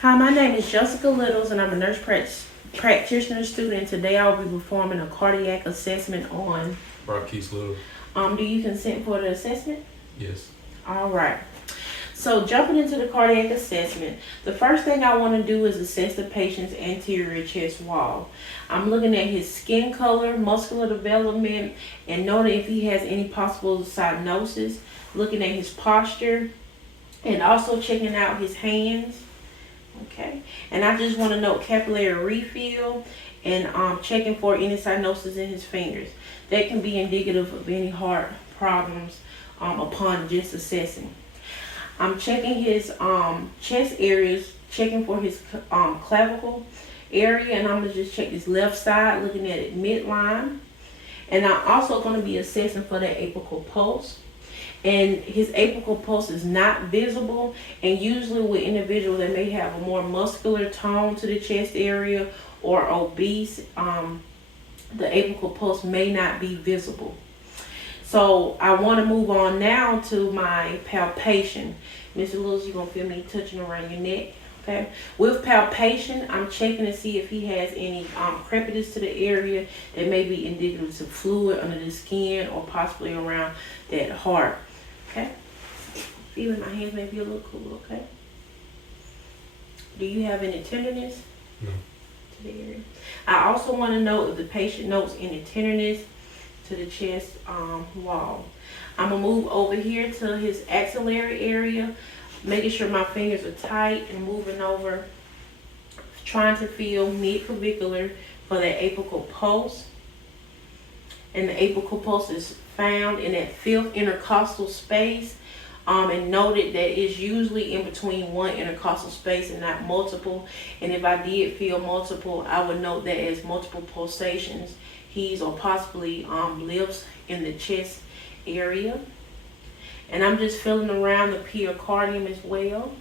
Hi, my name is Jessica Littles, and I'm a practitioner student. Today, I'll be performing a cardiac assessment on. Marquise Little. Do you consent for the assessment? Yes. All right. So, jumping into the cardiac assessment, the first thing I want to do is assess the patient's anterior chest wall. I'm looking at his skin color, muscular development, and noting if he has any possible cyanosis. Looking at his posture, and also checking out his hands. Okay, and I just want to note capillary refill and checking for any cyanosis in his fingers. That can be indicative of any heart problems upon just assessing. I'm checking his chest areas, checking for his clavicle area, and I'm going to just check his left side, looking at it midline. And I'm also going to be assessing for the apical pulse. And his apical pulse is not visible, and usually with individuals that may have a more muscular tone to the chest area or obese, the apical pulse may not be visible. So I want to move on now to my palpation. Mr. Lewis, you're going to feel me touching around your neck. Okay. With palpation, I'm checking to see if he has any crepitus to the area that may be indicative of fluid under the skin or possibly around that heart. Okay. Feeling my hands may be a little cool. Okay. Do you have any tenderness? No. To the area. I also want to know if the patient notes any tenderness to the chest wall. I'm gonna move over here to his axillary area, making sure my fingers are tight and moving over, trying to feel mid-clavicular for that apical pulse. And the apical pulse is found in that fifth intercostal space, and noted that it's usually in between one intercostal space and not multiple. And if I did feel multiple, I would note that as multiple pulsations. He's or possibly lives in the chest area. And I'm just feeling around the pericardium as well,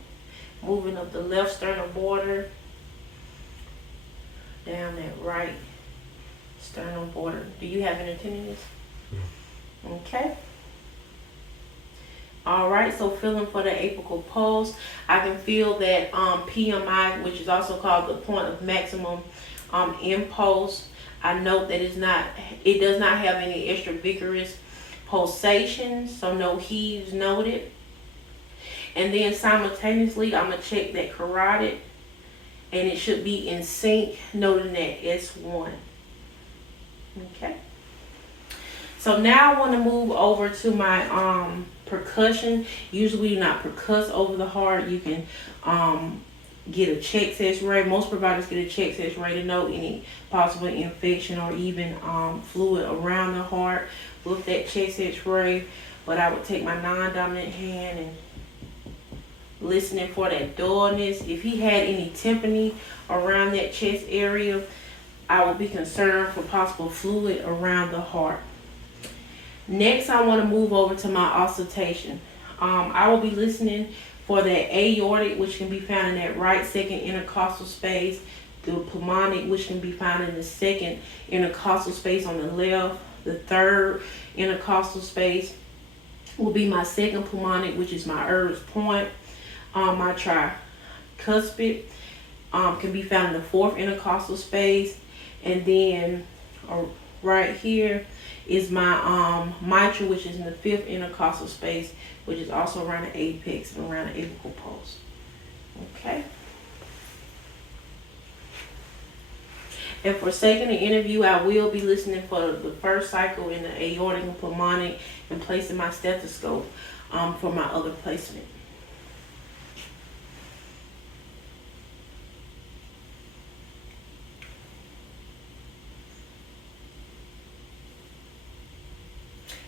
moving up the left sternal border, down that right sternal border. Do you have any tenderness? No. Okay. All right, so feeling for the apical pulse. I can feel that PMI, which is also called the point of maximum impulse. I note that it does not have any extra vigorous pulsations, so no heaves noted. And then simultaneously, I'm going to check that carotid, and it should be in sync, noting that S1. Okay. So now I want to move over to my percussion. Usually we do not percuss over the heart. You can get a chest x-ray. Most providers get a chest x-ray to know any possible infection or even fluid around the heart with that chest x-ray. But I would take my non-dominant hand and listening for that dullness. If he had any tympany around that chest area, I would be concerned for possible fluid around the heart. Next, I want to move over to my auscultation. I will be listening for that aortic, which can be found in that right second intercostal space, the pulmonic, which can be found in the second intercostal space on the left. The third intercostal space will be my second pulmonic, which is my Erb's point. My tricuspid can be found in the fourth intercostal space, and then right here is my mitral, which is in the fifth intercostal space, which is also around the apex and around the apical pulse. Okay. And for sake of the interview, I will be listening for the first cycle in the aortic and pulmonic and placing my stethoscope for my other placement.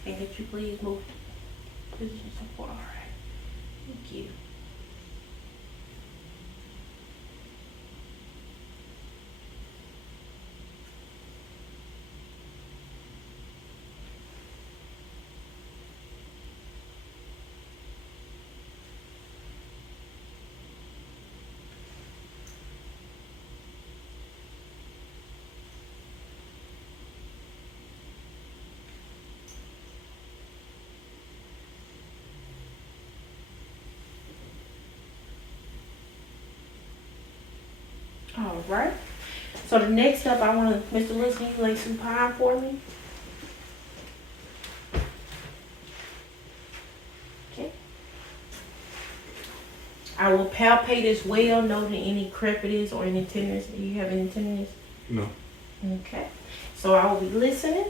And could you please move position support? All right. Thank you. All right. So the next up, I want to, Mr. Lewis, can you lay supine for me? Okay. I will palpate as well, noting any crepitus or any tenderness. Do you have any tenderness? No. Okay. So I will be listening.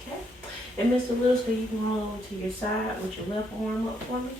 Okay. And Mr. Lewis, you can roll over to your side with your left arm up for me.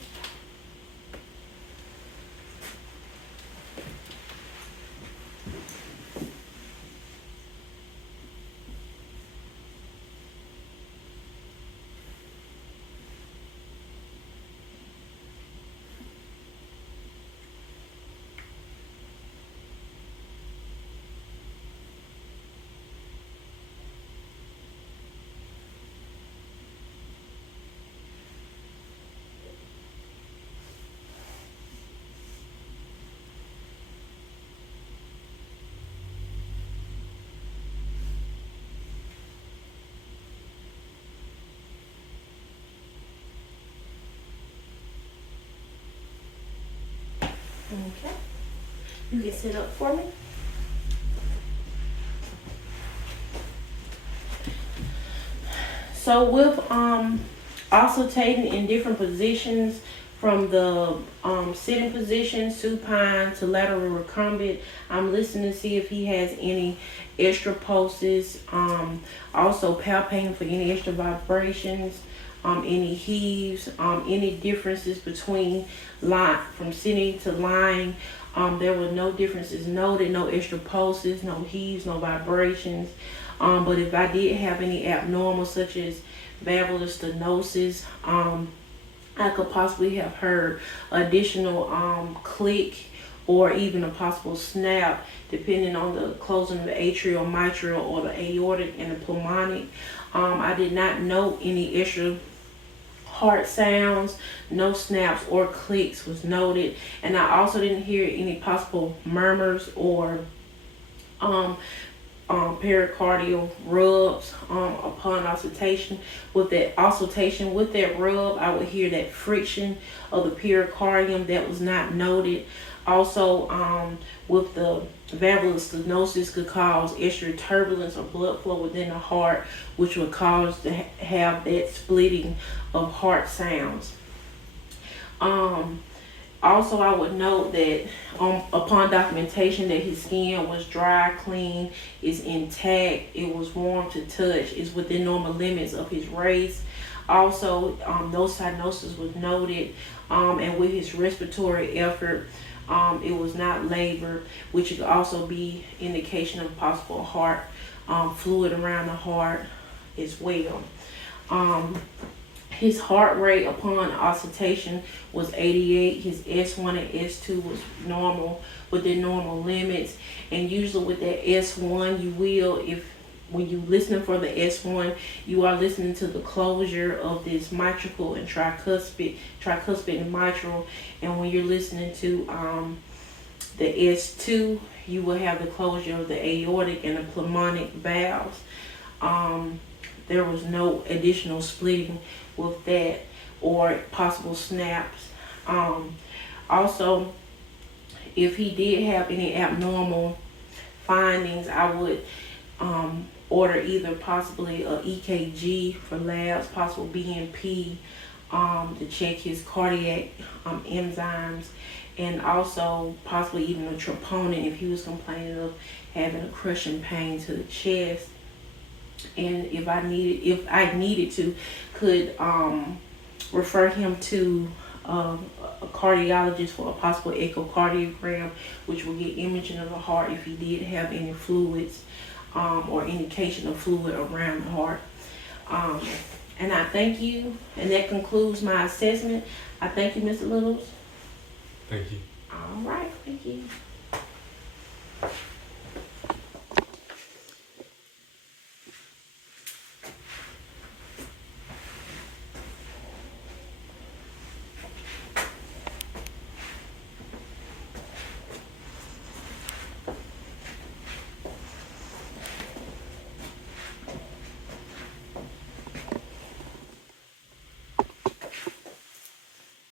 Okay. You can sit up for me. So with oscillating in different positions from the sitting position, supine to lateral recumbent, I'm listening to see if he has any extra pulses. Also palpating for any extra vibrations, any heaves, any differences between from sitting to lying. There were no differences noted, no extra pulses, no heaves, no vibrations. But if I did have any abnormal, such as valvular stenosis, I could possibly have heard additional click or even a possible snap, depending on the closing of the atrial, mitral, or the aortic and the pulmonic. I did not note any extra heart sounds, no snaps or clicks was noted, and I also didn't hear any possible murmurs or pericardial rubs upon auscultation. With that auscultation, with that rub, I would hear that friction of the pericardium that was not noted. Also, with the valvular stenosis could cause extra turbulence or blood flow within the heart, which would cause to have that splitting of heart sounds. Also, I would note that upon documentation that his skin was dry, clean, is intact, it was warm to touch, is within normal limits of his race. Also, no cyanosis was noted, and with his respiratory effort, it was not labor, which could also be indication of possible heart fluid around the heart as well. His heart rate upon auscultation was 88. His S1 and S2 was normal, within normal limits. And usually with that S1, you will, when you listening for the S1, you are listening to the closure of this mitral and tricuspid and mitral. And when you're listening to the S2, you will have the closure of the aortic and the pulmonic valves. There was no additional splitting with that or possible snaps. Also, if he did have any abnormal findings, I would order either possibly a EKG for labs, possible BNP, to check his cardiac enzymes, and also possibly even a troponin if he was complaining of having a crushing pain to the chest. And if I needed to, could refer him to a cardiologist for a possible echocardiogram, which will get imaging of the heart if he did have any fluids or indication of fluid around the heart. And I thank you, and that concludes my assessment. I thank you, Mr. Littles. Thank you. All right, thank you.